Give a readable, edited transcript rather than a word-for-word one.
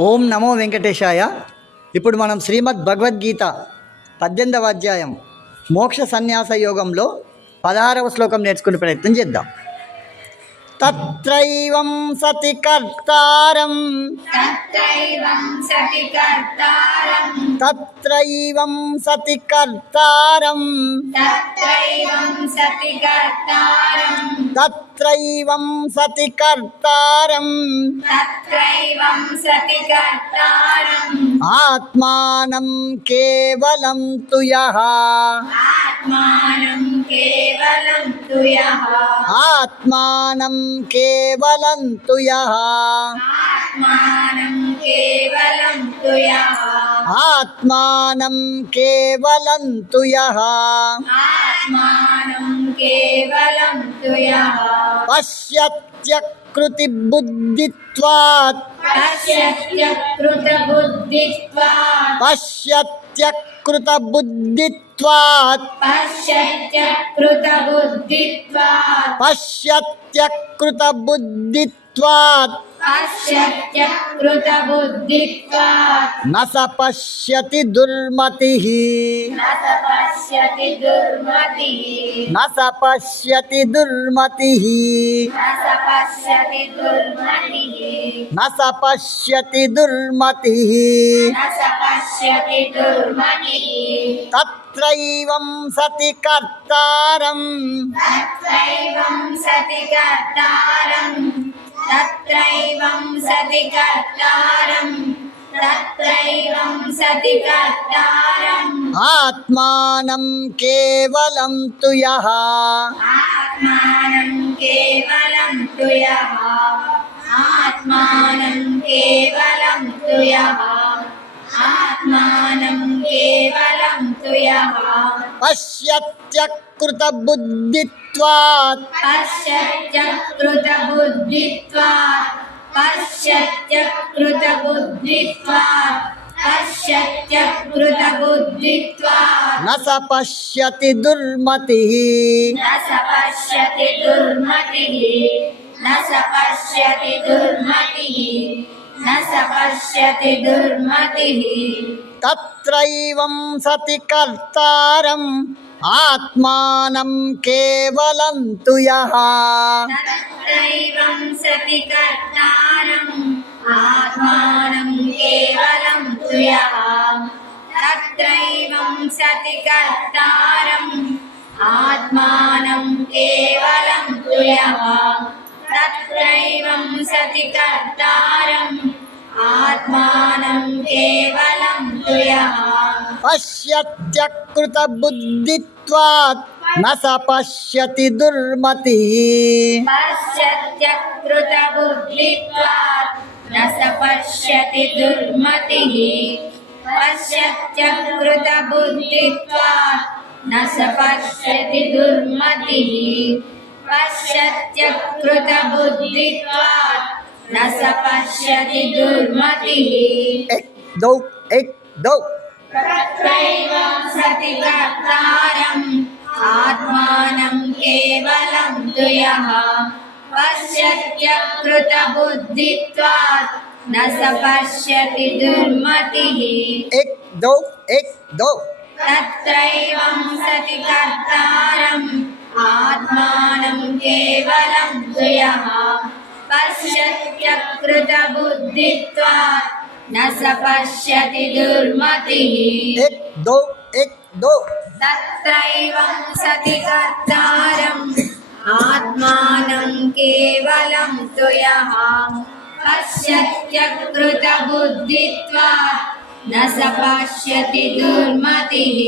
ఓం నమో వెంకటేశాయ. ఇప్పుడు మనం శ్రీమద్ భగవద్గీత 18వ అధ్యాయం మోక్ష సన్యాస యోగంలో 16వ శ్లోకం నేర్చుకునే ప్రయత్నం చేద్దాం. తత్రైవం సతి కర్తారం తత్రైవం సతి కర్తారం తత్రైవం సతి కర్తారం తత్రైవం సతి కర్తారం తత్రైవం సతి కర్తారం తత్రైవం సతి కర్తారం ఆత్మానం కేవలం తుయః ఆత్మానం కేవలం తుయః ఆత్మానం కేవలం తుయః ఆత్మానం కేవలం త్వయః ఆత్మానం కేవలం త్వయః ఆత్మానం కేవలం త్వయః పశ్యత్యకృతి బుద్ధిత్వాత్ పశ్యత్యకృత బుద్ధిత్వాత్ పశ్యత్యకృత బుద్ధిత్వాత్ పశ్యత్యకృత బుద్ధిత్వాత్ పశ్యత్యకృత బుద్ధిత్వాత్ పశ్యత్యకృత బుద్ధిత్వాత్ న స పశ్యతి దుర్మతిః న స పశ్యతి దుర్మతిః న స పశ్యతి దుర్మతిః న స పశ్యతి దుర్మతిః న స పశ్యతి దుర్మతిః న స పశ్యతి దుర్మతిః తత్రైవం సతి కర్తారం తత్రైవం సతి కర్తారం తత్రైవం సతి కర్తారం తత్రైవం సతి కర్తారం ఆత్మానం కేవలం తుయః ఆత్మానం కేవలం తుయః ఆత్మానం కేవలం తుయః ఆత్మానం కేవలం తుయః పశ్యత్యకృత బుద్ధిత్వాత్ పశ్యత్యకృత బుద్ధిత్వాత్ పశ్యత్యకృత బుద్ధిత్వాత్ పశ్యత్యకృత బుద్ధిత్వాత్ న స పశ్యతి దుర్మతిః న స పశ్యతి దుర్మతిః న స పశ్యతి దుర్మతిః న స పశ్యతి దుర్మతిః తత్రైవం సతి కర్తారం ఆత్మానం కేవలం తుయః తత్రైవం సతి కర్తారం ఆత్మానం కేవలం తుయః తత్రైవం సతి కర్తారం ఆత్మానం కేవలం తుయః తత్రైవం సతి కర్తారం ఆత్మానం కేవలం తుయః పశ్యత్యకృత బుద్ధిత్వాత్ న స పశ్యతి దుర్మతిః పశ్యత్యకృత బుద్ధిత్వాత్ న స పశ్యతి దుర్మతిః పశ్యత్యకృత బుద్ధిత్వాత్ న స పశ్యతి దుర్మతిః పశ్యత్యకృత బుద్ధిత్వాత్ న స పశ్యతి దుర్మతిః తత్రైవం సతి కర్తారం ఆత్మానం కేవలం తుయః పశ్యత్యకృత బుద్ధిత్వాత్ న స పశ్యతి దుర్మతిః తత్రైవం సతి కర్తారం ఆత్మానం కేవలం తుయః పశ్యత్యకృత బుద్ధిత్వాత్ న స పశ్యతి దుర్మతిః తత్రైవం సతి కర్తారం ఆత్మానం కేవలం తుయః పశ్యత్యకృత బుద్ధిత్వాత్ న స పశ్యతి దుర్మతిః